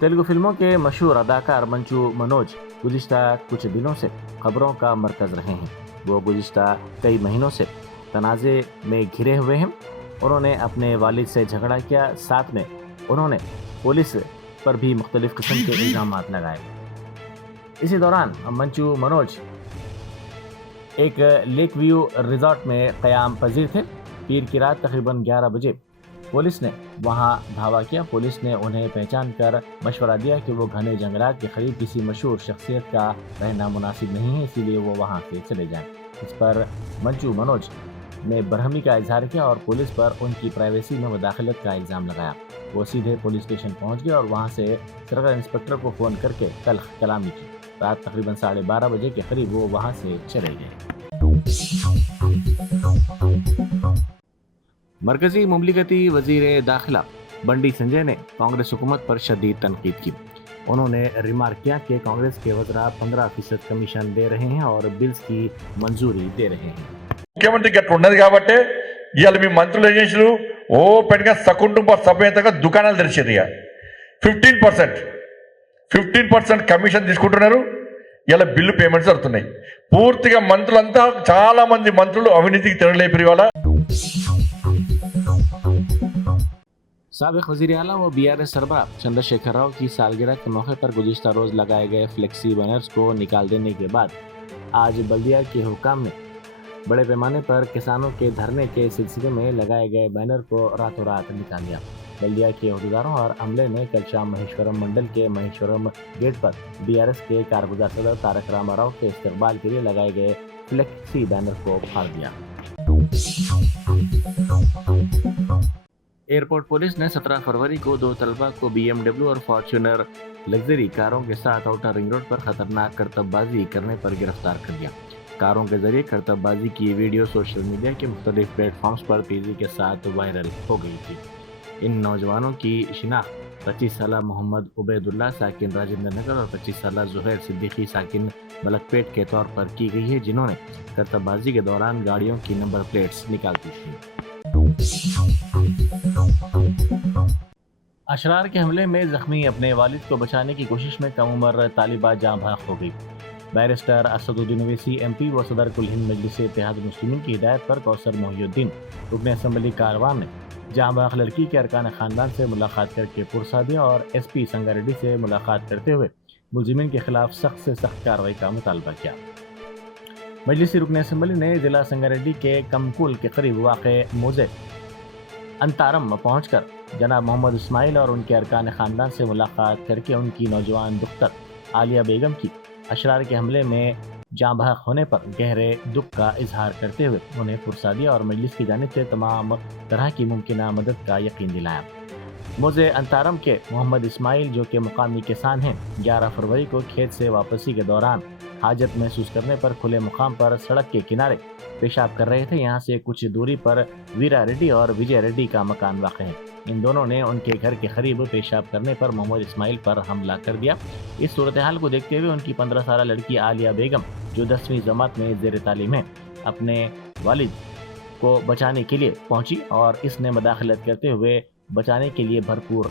तेलुगु फिल्मों के मशहूर अदाकार मंचू मनोज गुज़िश्ता कुछ दिनों से खबरों का मरकज़ रहे हैं। वो गुज़िश्ता कई महीनों से तनाज़े में घिरे हुए हैं। उन्होंने अपने वालिद से झगड़ा किया, साथ में उन्होंने पुलिस पर भी मुख्तलिफ किस्म के इल्ज़ामात लगाए। इसी दौरान मंचू मनोज एक लेक व्यू रिजॉर्ट में क़याम पजीर थे। पीर की रात तकरीबन 11 बजे पुलिस ने वहां धावा किया। पुलिस ने उन्हें पहचान कर मशवरा दिया कि वो घने जंगलात के करीब किसी मशहूर शख्सियत का रहना मुनासिब नहीं है, इसीलिए वो वहां से चले जाएं। इस पर मंचू मनोज ने बरहमी का इजहार किया और पुलिस पर उनकी प्राइवेसी में मुदाखलत का इल्ज़ाम लगाया। वो सीधे पुलिस स्टेशन पहुंच गए और वहां से सर्कल इंस्पेक्टर को फ़ोन करके तल्ख कलामी की। रात तकरीबन 12:30 बजे के करीब वो वहां से चले गए। मरकजी मुमलिकती वजीर दाखिला बंडी संजय ने कांग्रेस हुकूमत पर शदीद तनकीद की। उन्होंने रिमार्क किया कि कांग्रेस के वज़रा 15% कमीशन दे रहे हैं और बिल्स की मंजूरी दे रहे हैं। ముఖ్యమంత్రి గట్ల ఉన్నది కాబట్టి ఇవాళ మీ మంత్రులు ఏం చేసారు, ఓపెన్గా సకుటుంబ సమేతంగా దుకాణాలు తెరిచారు. ఇక 15% కమిషన్ తీసుకుంటున్నారు. ఇలా బిల్లు పేమెంట్స్ జరుగుతున్నాయి. పూర్తిగా మంత్రులంతా చాలా మంది మంత్రులు అవినీతికి తెరలేపారు. ఇవాళ साबिक वज़ीर आला व BRS सरबराह चंद्रशेखर राव की सालगिरह के मौके पर गुज़िश्ता रोज़ लगाए गए फ्लेक्सी बैनर्स को निकाल देने के बाद आज बल्दिया के हुक्काम ने बड़े पैमाने पर किसानों के धरने के सिलसिले में लगाए गए बैनर को रातों रात निकाल दिया। बल्दिया के अहदेदारों और अमले ने कल शाम महेश्वरम मंडल के महेश्वरम गेट पर BRS के कारगुजार सदर तारक रामाराव के इस्तकबाल के लिए लगाए गए फ्लेक्सी बैनर को फाड़ दिया। एयरपोर्ट पुलिस ने 17 फरवरी को 2 तलबा को BMW और फॉर्च्यूनर लग्जरी कारों के साथ आउटर रिंग रोड पर खतरनाक करतबबाजी करने पर गिरफ्तार कर लिया। कारों के जरिए करतबबाजी की वीडियो सोशल मीडिया के मुख्तलिफ प्लेटफॉर्म्स पर तेजी के साथ वायरल हो गई थी। इन नौजवानों की शिनाख्त 25 साल मोहम्मद उबैदुल्ला साकिन राजेंद्र नगर और 25 साल जुहैर सिद्दीकी साकिन मलकपेट के तौर पर की गई है, जिन्होंने करतबबाजी के दौरान गाड़ियों की नंबर प्लेट्स निकालती थी। अशरार के हमले में जख्मी अपने वालिद को बचाने की कोशिश में कम उम्र तालिबा जाँ भाग हो गई। बैरिस्टर असदुद्दीन ओवैसी MP व सदर कुल हिंद मजलिस इत्तेहाद मुस्लिमीन की हिदायत पर कौसर मोहिउद्दीन रुकन असम्बली कारवान ने जाँ भाग लड़की के अरकान खानदान से मुलाकात करके पुरसा दिया और SP संगारेड्डी से मुलाकात करते हुए मुलजिमीन के खिलाफ सख्त से सख्त कार्रवाई का मुतालबा किया। मजलिसी रुकन असम्बली ने जिला संगारेड्डी के कमकुल के करीब वाक़े मोज़े अंतारम पहुंचकर जनाब मोहम्मद इस्माइल और उनके अरकान ख़ानदान से मुलाकात करके उनकी नौजवान दुख्तर आलिया बेगम की अशरार के हमले में जाँ बहक होने पर गहरे दुख का इजहार करते हुए उन्हें पुरसा दिया और मजलिस की जानिब से तमाम तरह की मुमकिन मदद का यकीन दिलाया। मोज़े अंतारम के मोहम्मद इस्माइल, जो कि मुकामी किसान हैं, 11 फरवरी को खेत से वापसी के दौरान हाजत महसूस करने पर खुले मुकाम पर सड़क के किनारे पेशाब कर रहे थे। यहाँ से कुछ दूरी पर वीरा रेड्डी और विजय रेड्डी का मकान वाक़ है। इन दोनों ने उनके घर के करीब पेशाब करने पर मोहम्मद इस्माइल पर हमला कर दिया। इस सूरत हाल को देखते हुए उनकी 15 साल लड़की आलिया बेगम, जो 10वीं जमात में ज़ेर तालीम है, अपने वालिद को बचाने के लिए पहुंची और इसने मुदाखलत करते हुए बचाने के लिए भरपूर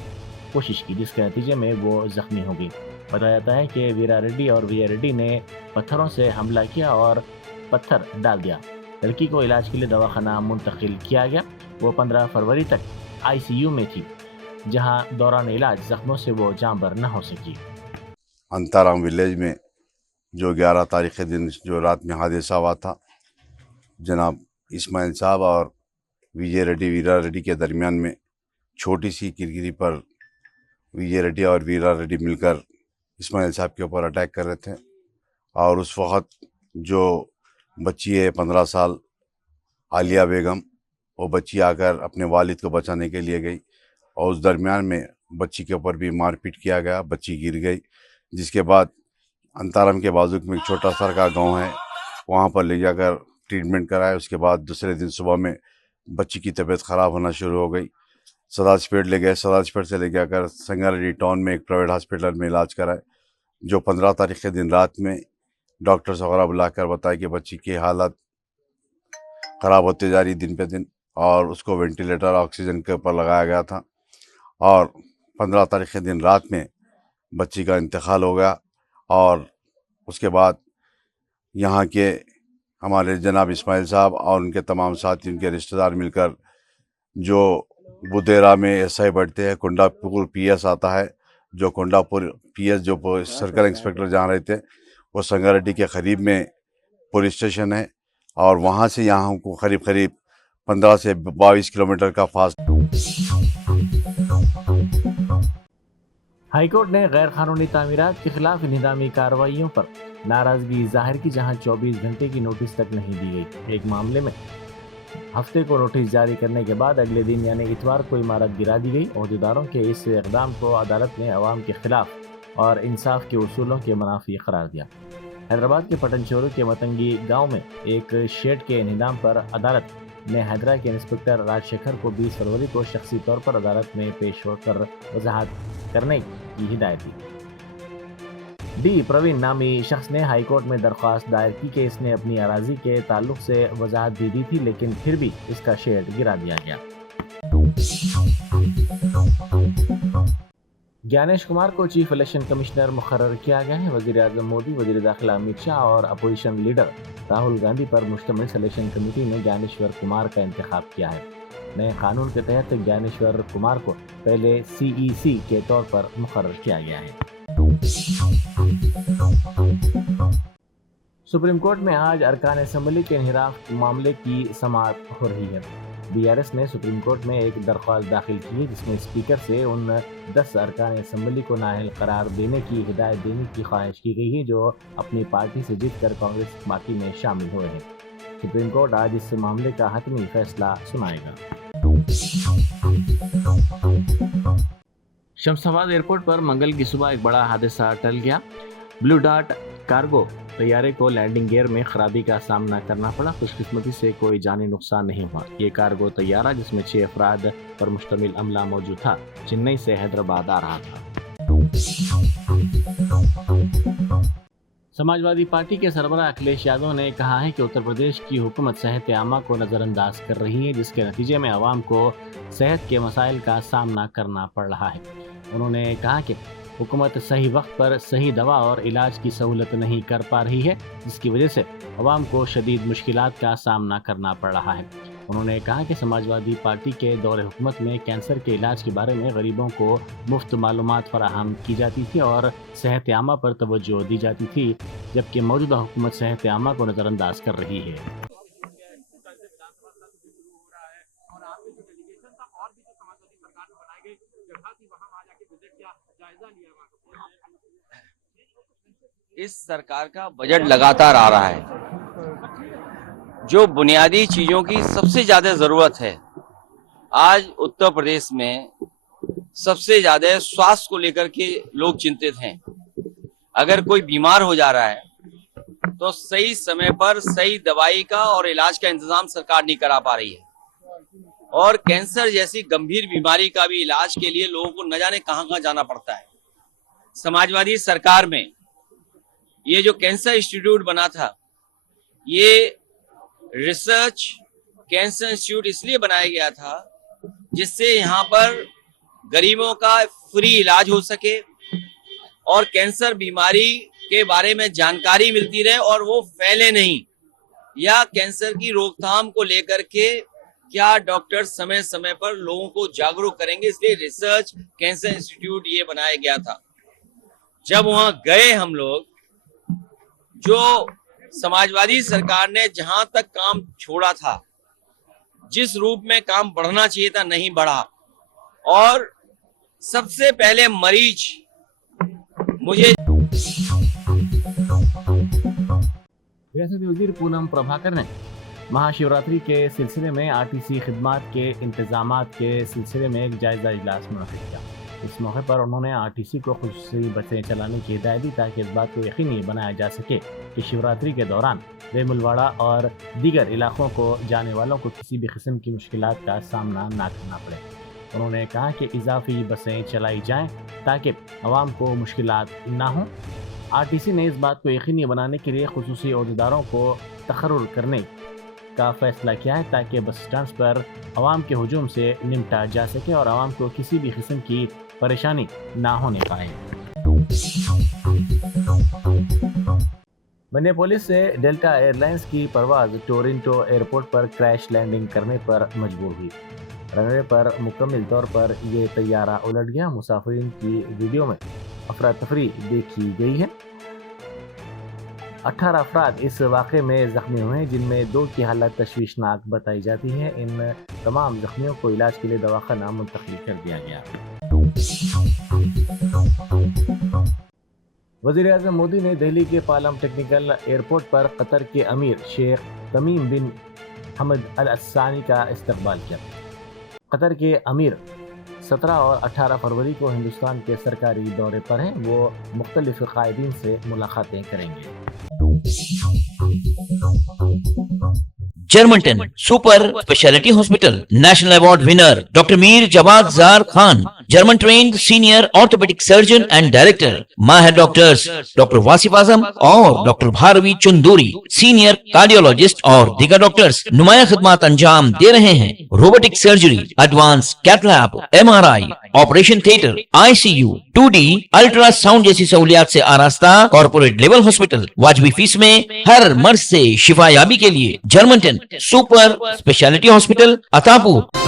कोशिश की, जिसके नतीजे में वो जख्मी हो गई। बताया जाता है कि वीरा रेड्डी और विजय रेड्डी ने पत्थरों से हमला किया और पत्थर डाल दिया। लड़की को इलाज के लिए दवाखाना मुंतकिल किया गया। वो 15 फरवरी तक ICU में थी, जहां दौरान इलाज जख्मों से वो जांबर न हो सकी। अंताराम विलेज में जो 11 तारीख के दिन जो रात में हादसा हुआ था, जनाब इस्माइल साहब और विजय रेड्डी वीरा रेड्डी के दरमियान में छोटी सी किरकिरी पर विजय रेड्डी और वीरा रेड्डी मिलकर इस्माइल साहब के ऊपर अटैक कर रहे थे और उस वक़्त जो बच्ची है 15 साल आलिया बेगम, वो बच्ची आकर अपने वालिद को बचाने के लिए गई और उस दरमियान में बच्ची के ऊपर भी मारपीट किया गया, बच्ची गिर गई, जिसके बाद अंतारम के बाजू में एक छोटा सा का गाँव है, वहाँ पर ले जाकर ट्रीटमेंट कराया। उसके बाद दूसरे दिन सुबह में बच्ची की तबीयत ख़राब होना शुरू हो गई। सदाजपेट ले गए, सदाजपेट से ले जाकर संगारेड्डी टाउन में एक प्राइवेट हॉस्पिटल में इलाज कराए। जो 15 तारीख के दिन रात में डॉक्टर्स वगैरह बुलाकर बताया कि बच्ची की हालत ख़राब होते जा रही दिन पे दिन और उसको वेंटिलेटर ऑक्सीजन के ऊपर लगाया गया था। और 15 तारीख के दिन रात में बच्ची का इंतकाल हो गया और उसके बाद यहाँ के हमारे जनाब इस्माइल साहब और उनके तमाम साथी, उनके रिश्तेदार मिलकर जो बुदेरा में एसआई बढ़ते हैं, कुंडापुर पीएस आता है, जो कुंडापुर पीएस जो सर्कल इंस्पेक्टर जहाँ रहते हैं वो संगारेड्डी के करीब में पुलिस स्टेशन है और वहाँ से यहाँ को करीब करीब 15 से 22 किलोमीटर का फासला। हाईकोर्ट ने गैर कानूनी तामीरात के खिलाफ इंहदामी कार्रवाइयों पर नाराजगी जाहिर की, जहां 24 घंटे की नोटिस तक नहीं दी गई। एक मामले में हफ्ते को नोटिस जारी करने के बाद अगले दिन यानी इतवार को इमारत गिरा दी गई। अहदेदारों के इस इक़दाम को अदालत ने अवाम के खिलाफ और इंसाफ के उसूलों के मुनाफी करार दिया। हैदराबाद के पटनचोरू के मतंगी गांव में एक शेड के इंहदाम पर अदालत ने हैदरा के इंस्पेक्टर राजशेखर को 20 फरवरी को शख्सी तौर पर अदालत में पेश होकर वजाहत करने की हिदायत दी। डी प्रवीण नामी शख्स ने हाईकोर्ट में दरख्वास्त दायर की कि इसने अपनी अराजी के ताल्लुक से वजाहत दी थी, लेकिन फिर भी इसका शेड गिरा दिया गया। ज्ञानेश कुमार को चीफ इलेक्शन कमिश्नर मुकर्रर किया गया है। वज़ीर आज़म मोदी, वज़ीर दाखिला अमित शाह और अपोजिशन लीडर राहुल गांधी पर मुश्तमिल सिलेक्शन कमेटी ने ज्ञानेश्वर कुमार का इंतखाब किया है। नए कानून के तहत ज्ञानेश्वर कुमार को पहले CEC के तौर पर मुकर्रर किया गया है। सुप्रीम कोर्ट में आज अरकान असम्बली के इन्हिराफ मामले की समाअत हो रही है। BRS ने सुप्रीम कोर्ट में एक दरख्वास्त दाखिल की है, जिसमें स्पीकर से उन 10 अरकान असम्बली को नाअहल करार देने की हिदायत देने की ख्वाहिश की गई है जो अपनी पार्टी से जीतकर कांग्रेस पार्टी में शामिल हुए हैं। सुप्रीम कोर्ट आज इस मामले का हतमी फैसला सुनाएगा। शमशाबाद एयरपोर्ट पर मंगल की सुबह एक बड़ा हादसा टल गया। ब्लू डार्ट कार्गो तैयारे को लैंडिंग गियर में खराबी का सामना करना पड़ा। खुशकिस्मती से कोई जानी नुकसान नहीं हुआ। ये कार्गो तैयारा, जिसमें 6 अफराद पर मुश्तमिल अमला मौजूद था, चेन्नई से हैदराबाद आ रहा था। समाजवादी पार्टी के सरबराह अखिलेश यादव ने कहा है कि उत्तर प्रदेश की हुकूमत सेहत आमा को नज़रअंदाज कर रही है, जिसके नतीजे में आवाम को सेहत के मसाइल का सामना करना पड़ रहा है। उन्होंने कहा कि हुकूमत सही वक्त पर सही दवा और इलाज की सहूलत नहीं कर पा रही है, जिसकी वजह से आवाम को शदीद मुश्किलात का सामना करना पड़ रहा है। उन्होंने कहा कि समाजवादी पार्टी के दौरे हुकूमत में कैंसर के इलाज के बारे में गरीबों को मुफ्त मालूमात फराहम की जाती थी और सेहत आमा पर तवज्जो दी जाती थी, जबकि मौजूदा हुकूमत सेहत आमा को नज़रअंदाज कर रही है। इस सरकार का बजट लगातार आ रहा है। जो बुनियादी चीजों की सबसे ज्यादा जरूरत है, आज उत्तर प्रदेश में सबसे ज्यादा स्वास्थ्य को लेकर के लोग चिंतित हैं। अगर कोई बीमार हो जा रहा है तो सही समय पर सही दवाई का और इलाज का इंतजाम सरकार नहीं करा पा रही है, और कैंसर जैसी गंभीर बीमारी का भी इलाज के लिए लोगों को न जाने कहां जाना पड़ता है। समाजवादी सरकार में ये जो कैंसर इंस्टीट्यूट बना था, ये रिसर्च कैंसर इंस्टीट्यूट इसलिए बनाया गया था जिससे यहाँ पर गरीबों का फ्री इलाज हो सके और कैंसर बीमारी के बारे में जानकारी मिलती रहे और वो फैले नहीं, या कैंसर की रोकथाम को लेकर के क्या डॉक्टर समय समय पर लोगों को जागरूक करेंगे, इसलिए रिसर्च कैंसर इंस्टीट्यूट ये बनाया गया था। जब वहां गए हम लोग, जो समाजवादी सरकार ने जहां तक काम छोड़ा था, जिस रूप में काम बढ़ना चाहिए था, नहीं बढ़ा। और सबसे पहले मरीज मुझे रियासती वजीर पूनम प्रभाकर ने महाशिवरात्रि के सिलसिले में RTC खिदमात के इंतजामात के सिलसिले में एक जायजा इजलास मुनक़िद किया। इस मौके पर उन्होंने RTC को खुसूसी बसें चलाने की हिदायत दी ताकि इस बात को यकीनी बनाया जा सके कि शिवरात्रि के दौरान बेमुलवाड़ा और दीगर इलाकों को जाने वालों को किसी भी किस्म की मुश्किलात का सामना ना करना पड़े। उन्होंने कहा कि इजाफी बसें चलाई जाएं ताकि आवाम को मुश्किलात ना हों। RTC ने इस बात को यकीनी बनाने के लिए खुसूसी अहदेदारों को तकर्रुर करने का फैसला किया है ताकि बस स्टैंड पर आवाम के हुजूम से निपटा जा सके और आवाम को किसी भी किस्म की परेशानी ना होने पाए। मिनियापोलिस से डेल्टा एयरलाइंस की परवाज टोरंटो एयरपोर्ट पर क्रैश लैंडिंग करने पर मजबूर हुई। रनवे पर मुकम्मल तौर पर ये तैयारा उलट गया। मुसाफिरीन की वीडियो में अफरा तफरी देखी गई है। 18 अफराद इस वाक़े में ज़ख्मी हुए हैं, जिनमें 2 की हालत तशवीशनाक बताई जाती है। इन तमाम ज़ख्मियों को इलाज के लिए दवाखाना मुंतकिल कर दिया गया। वज़ीर आज़म मोदी ने दिल्ली के पालम टेक्निकल एयरपोर्ट पर कतर के अमीर शेख तमीम बिन हमद अल सानी का इस्तकबाल किया। कतर के अमीर 17 और 18 फरवरी को हिंदुस्तान के सरकारी दौरे पर हैं। वो मुख्तलिफ कायदीन से मुलाकातें करेंगे। Germanten super speciality hospital national award winner doctor Mir Jawad Zar Khan, German trained senior orthopaedic surgeon and director, माहिर डॉक्टर्स डॉक्टर वासिफ आजम और doctor Bharvi Chanduri, senior cardiologist और दीगर डॉक्टर्स नुमाया खिदमत अंजाम दे रहे हैं। Robotic surgery, advance cath lab, MRI, operation theatre, ICU, 2D ultrasound जैसी सहूलियात से आरास्ता कॉर्पोरेट लेवल हॉस्पिटल। वाजबी फीस में हर मर्ज से शिफायाबी के लिए Germanton super speciality hospital, Attapur.